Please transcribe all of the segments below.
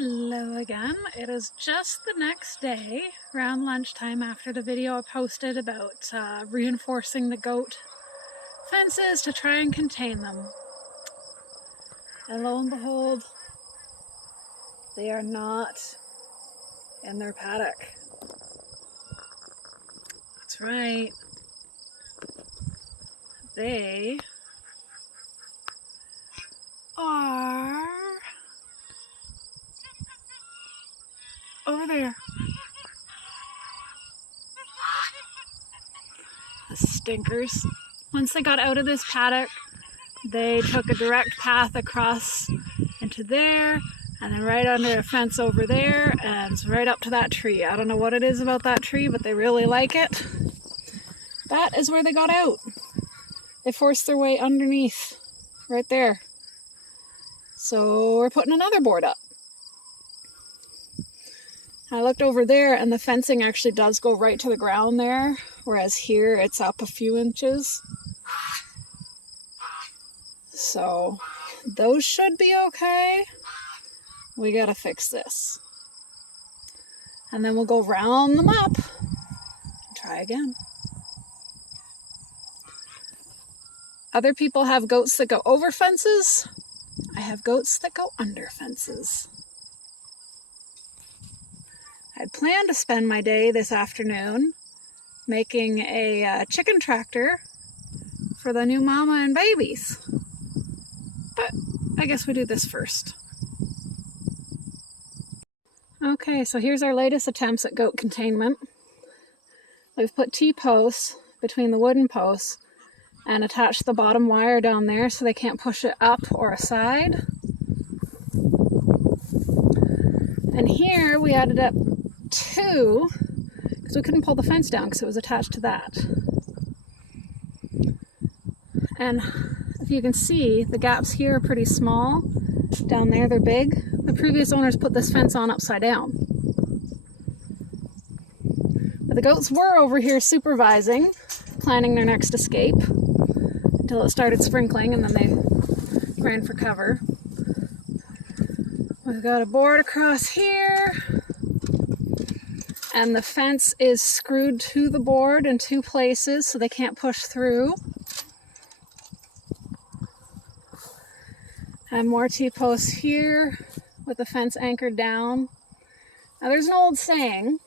Hello again. It is just the next day, around lunchtime after the video I posted about reinforcing the goat fences to try and contain them. And lo and behold, they are not in their paddock. That's right. They are over there. The stinkers. Once they got out of this paddock, they took a direct path across into there and then right under a fence over there and it's right up to that tree. I don't know what it is about that tree, but they really like it. That is where they got out. They forced their way underneath right there. So we're putting another board up. I looked over there and the fencing actually does go right to the ground there, whereas here it's up a few inches. So those should be okay. We gotta fix this. And then we'll go round them up and try again. Other people have goats that go over fences. I have goats that go under fences. I'd planned to spend my day this afternoon making a chicken tractor for the new mama and babies. But I guess we do this first. Okay, so here's our latest attempts at goat containment. We've put T-posts between the wooden posts and attached the bottom wire down there so they can't push it up or aside. And here we added up 2 because we couldn't pull the fence down because it was attached to that. And if you can see, the gaps here are pretty small. Down there they're big. The previous owners put this fence on upside down. But the goats were over here supervising, planning their next escape until it started sprinkling and then they ran for cover. We've got a board across here. And the fence is screwed to the board in 2 places so they can't push through. And more T-posts here with the fence anchored down. Now there's an old saying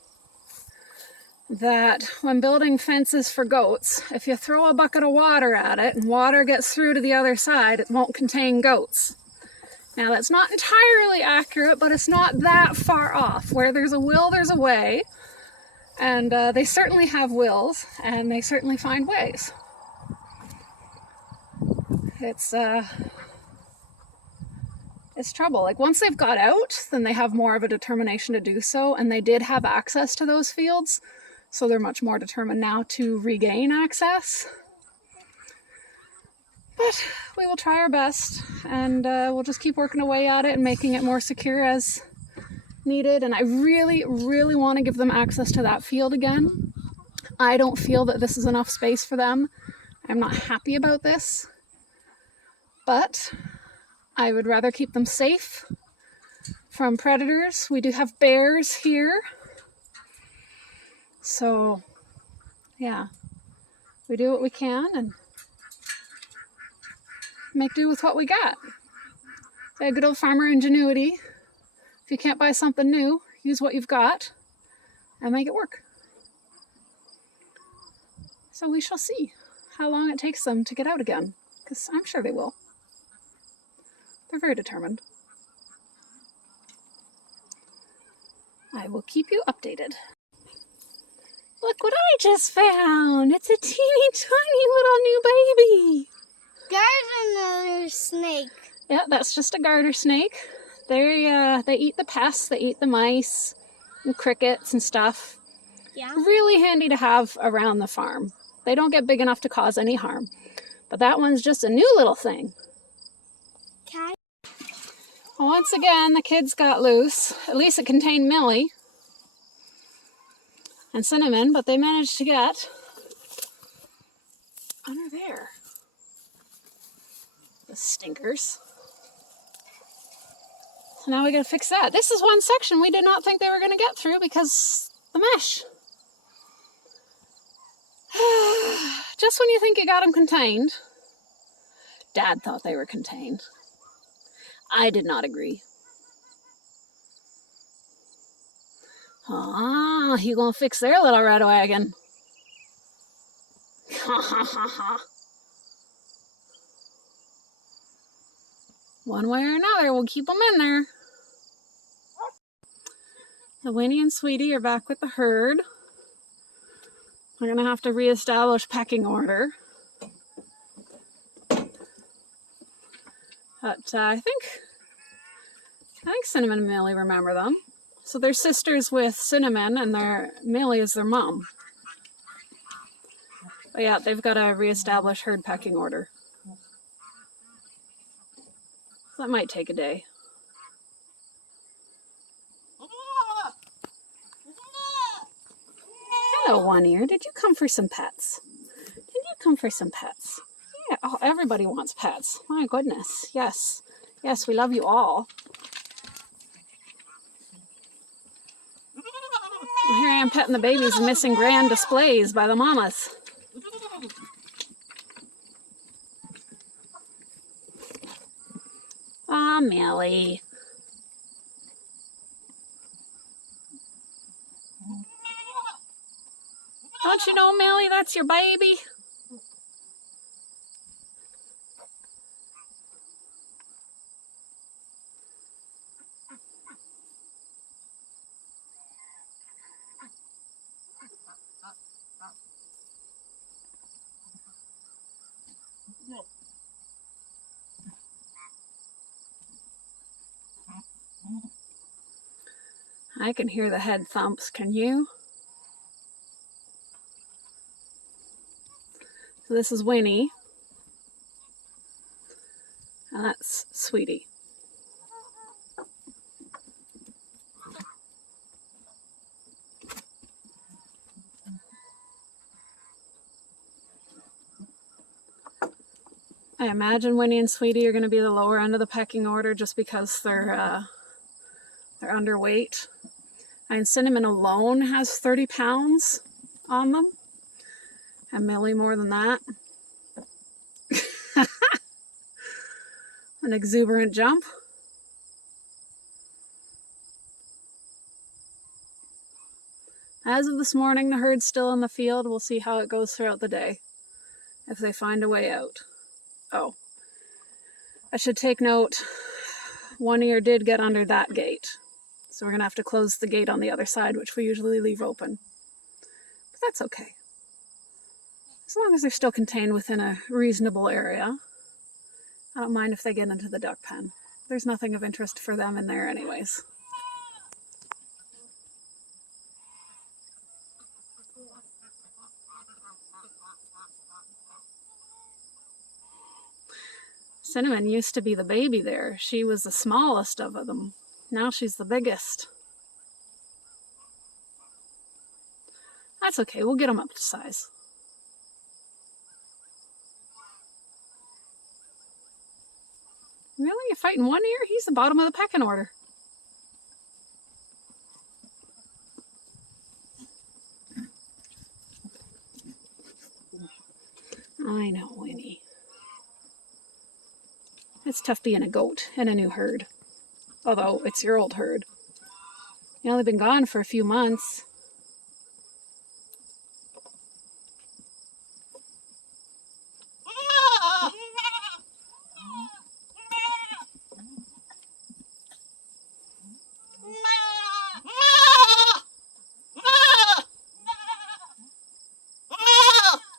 that when building fences for goats, if you throw a bucket of water at it and water gets through to the other side, it won't contain goats. Now that's not entirely accurate, but it's not that far off. Where there's a will, there's a way. And they certainly have wills, and they certainly find ways. It's trouble. Like once they've got out, then they have more of a determination to do so, and they did have access to those fields, so they're much more determined now to regain access. But we will try our best, and we'll just keep working away at it and making it more secure as needed. And I really, really want to give them access to that field again. I don't feel that this is enough space for them. I'm not happy about this, but I would rather keep them safe from predators. We do have bears here. So, yeah, we do what we can and make do with what we got. Good old farmer ingenuity. If you can't buy something new, use what you've got and make it work. So we shall see how long it takes them to get out again, because I'm sure they will. They're very determined. I will keep you updated. Look what I just found! It's a teeny tiny little new baby! There's another snake. Yeah, that's just a garter snake. They eat the pests, they eat the mice and crickets and stuff. Yeah. Really handy to have around the farm. They don't get big enough to cause any harm. But that one's just a new little thing. Okay. Well, once again, the kids got loose. At least it contained Millie and Cinnamon, but they managed to get under there. The stinkers. So now we gotta fix that. This is one section we did not think they were gonna get through because the mesh. Just when you think you got them contained, Dad thought they were contained. I did not agree. Ah, you gonna fix their little red wagon. Ha ha ha ha. One way or another, we'll keep them in there. The Winnie and Sweetie are back with the herd. We're gonna have to reestablish pecking order. But I think Cinnamon and Millie remember them. So they're sisters with Cinnamon, and Millie is their mom. But yeah, they've got to reestablish herd pecking order. So that might take a day. Hello, One Ear. Did you come for some pets? Did you come for some pets? Yeah, oh, everybody wants pets. My goodness. Yes. Yes, we love you all. Here I am petting the babies and missing grand displays by the mamas. Aw, Millie. Don't you know, Millie, that's your baby? I can hear the head thumps, can you? So this is Winnie. And that's Sweetie. I imagine Winnie and Sweetie are going to be the lower end of the pecking order just because they're underweight. And Cinnamon alone has 30 pounds on them. And Millie more than that. An exuberant jump. As of this morning, the herd's still in the field. We'll see how it goes throughout the day, if they find a way out. Oh, I should take note, One Ear did get under that gate. So we're going to have to close the gate on the other side, which we usually leave open. But that's okay. As long as they're still contained within a reasonable area. I don't mind if they get into the duck pen. There's nothing of interest for them in there anyways. Cinnamon used to be the baby there. She was the smallest of them. Now she's the biggest. That's okay, we'll get them up to size. Really? You're fighting One Ear? He's the bottom of the pecking order. I know, Winnie. It's tough being a goat in a new herd. Although, it's your old herd. You know, they've been gone for a few months.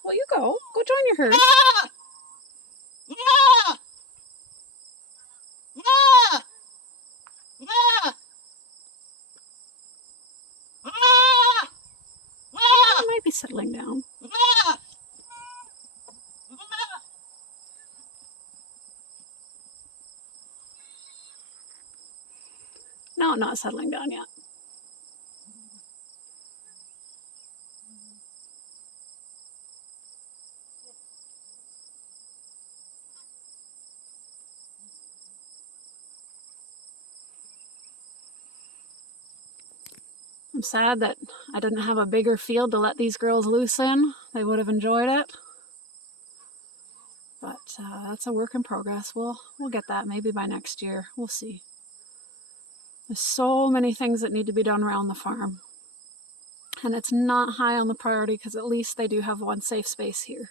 Well, you go. Go join your herd. You might be settling down. No, not settling down yet. I'm sad that I didn't have a bigger field to let these girls loose in. They would have enjoyed it. But that's a work in progress. We'll get that maybe by next year. We'll see. There's so many things that need to be done around the farm. And it's not high on the priority because at least they do have one safe space here.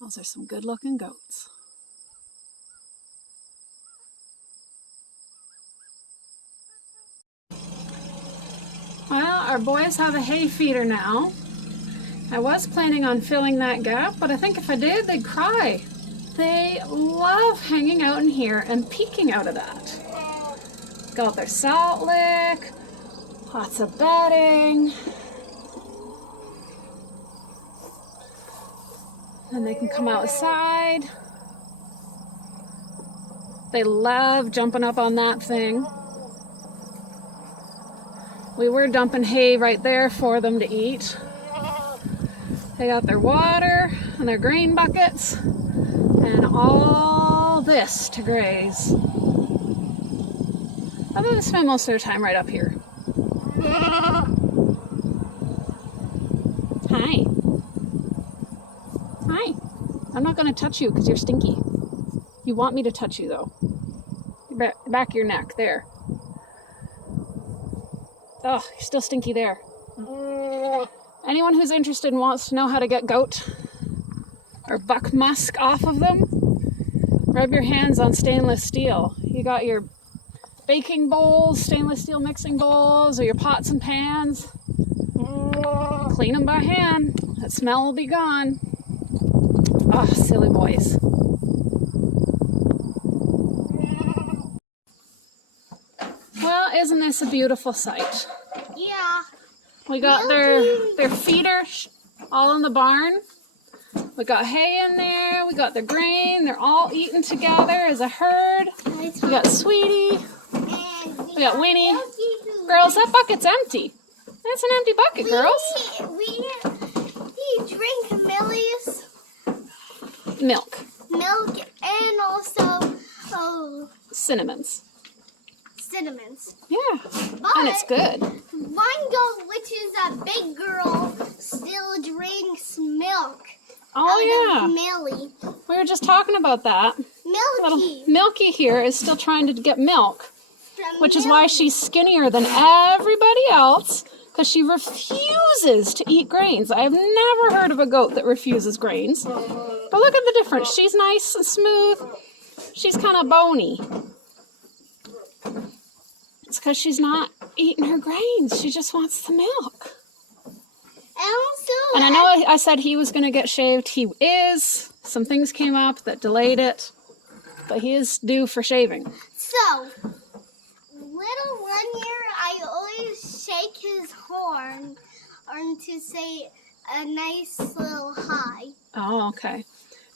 Those are some good looking goats. Well, our boys have a hay feeder now. I was planning on filling that gap, but I think if I did, they'd cry. They love hanging out in here and peeking out of that. Got their salt lick, lots of bedding. And they can come outside. They love jumping up on that thing. We were dumping hay right there for them to eat. They got their water and their grain buckets and all this to graze. I think they spend most of their time right up here. Hi. Hi. I'm not going to touch you because you're stinky. You want me to touch you though. Back of your neck, there. Oh, you're still stinky there. Anyone who's interested and wants to know how to get goat or buck musk off of them, rub your hands on stainless steel. You got your baking bowls, stainless steel mixing bowls, or your pots and pans. Clean them by hand. That smell will be gone. Oh, silly boys. Well, isn't this a beautiful sight? Yeah. We got their feeder all in the barn. We got hay in there. We got their grain. They're all eating together as a herd. We got Sweetie. We got Winnie. Girls, that bucket's empty. That's an empty bucket, girls. We drink Millie's Milk. milk and also Cinnamons. cinnamons. Yeah. But And it's good. one goat, which is a big girl, still drinks milk. Oh, out of yeah. Millie. We were just talking about that. Little Milky. Milky here is still trying to get milk, From which is why Millie. she's skinnier than everybody else, because she refuses to eat grains. I've never heard of a goat that refuses grains. But look at the difference. She's nice and smooth. She's kind of bony. It's because she's not eating her grains. She just wants the milk. Also, And I know I said he was going to get shaved. He is. Some things came up that delayed it. But he is due for shaving. so little 1 year, I always shake his horn to say a nice little hi. Oh, okay.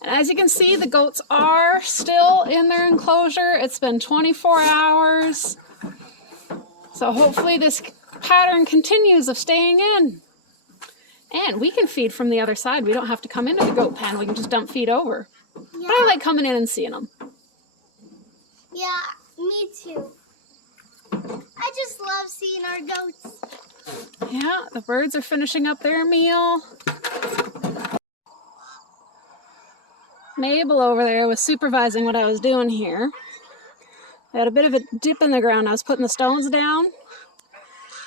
And as you can see, the goats are still in their enclosure. It's been 24 hours. So hopefully this pattern continues of staying in. And we can feed from the other side. We don't have to come into the goat pen. We can just dump feed over. Yeah, But I like coming in and seeing them. yeah, me too. I just love seeing our goats. Yeah, the birds are finishing up their meal. Mabel over there was supervising what I was doing here. I had a bit of a dip in the ground. I was putting the stones down.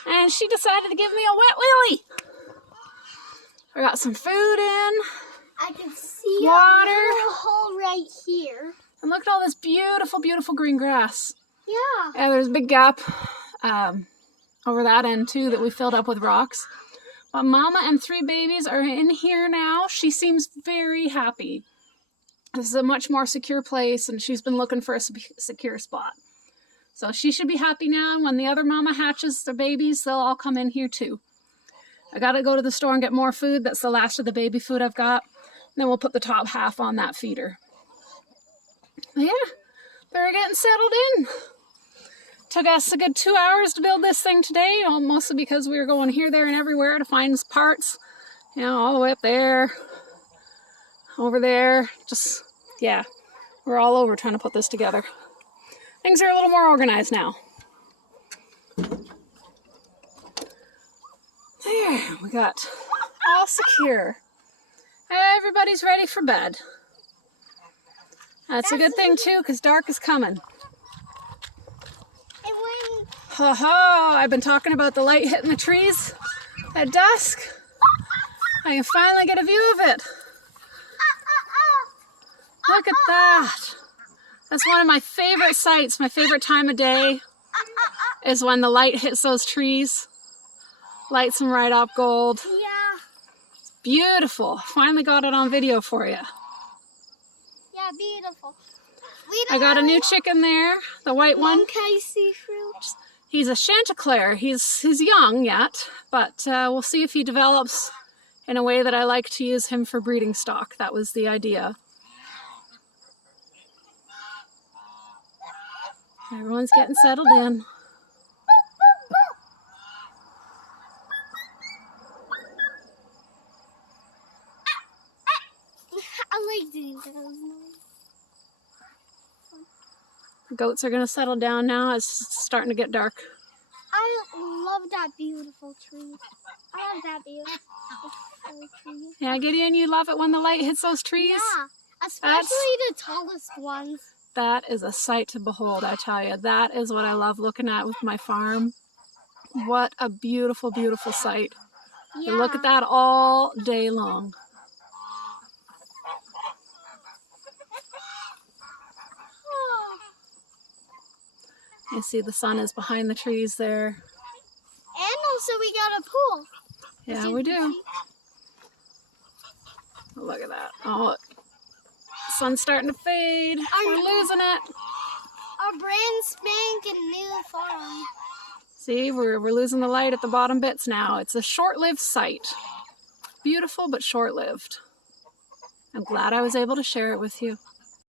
And she decided to give me a wet willy. I got some food in. I can see Water. a little hole right here. And look at all this beautiful, beautiful green grass. Yeah. Yeah, there's a big gap over that end too that we filled up with rocks. But Mama and 3 babies are in here now. She seems very happy. This is a much more secure place, and she's been looking for a secure spot. So she should be happy now. And when the other mama hatches their babies, they'll all come in here too. I gotta go to the store and get more food. That's the last of the baby food I've got. And then we'll put the top half on that feeder. But yeah, they're getting settled in. Took us a good 2 hours to build this thing today, mostly because we were going here, there, and everywhere to find parts You know, all the way up there, over there, just, yeah, we're all over trying to put this together. Things are a little more organized now. There, we got all secure. Everybody's ready for bed. That's a good thing too, because dark is coming. Ho ho! I've been talking about the light hitting the trees at dusk. I can finally get a view of it. Look at that. That's one of my favorite sights. My favorite time of day is when the light hits those trees. Lights them right up gold. Yeah. Beautiful. Finally got it on video for you. Yeah, beautiful. I got a new chicken there, the white one. Can I see fruit? He's a Chanticleer. He's young yet, but we'll see if he develops in a way that I like to use him for breeding stock. That was the idea. Everyone's getting settled in. I like doing those. The goats are going to settle down now. It's starting to get dark. I love that beautiful tree. I love that beautiful tree. Yeah, Gideon, you love it when the light hits those trees? Yeah, especially the tallest ones. That is a sight to behold, I tell you. That is what I love looking at with my farm. What a beautiful, beautiful sight. Yeah. You look at that all day long. You see the sun is behind the trees there. And also we got a pool. Yeah, we do. Look at that. Oh, sun's starting to fade. We're losing it. Our brand spanking new farm. See, we're losing the light at the bottom bits now. It's a short-lived sight. Beautiful, but short-lived. I'm glad I was able to share it with you.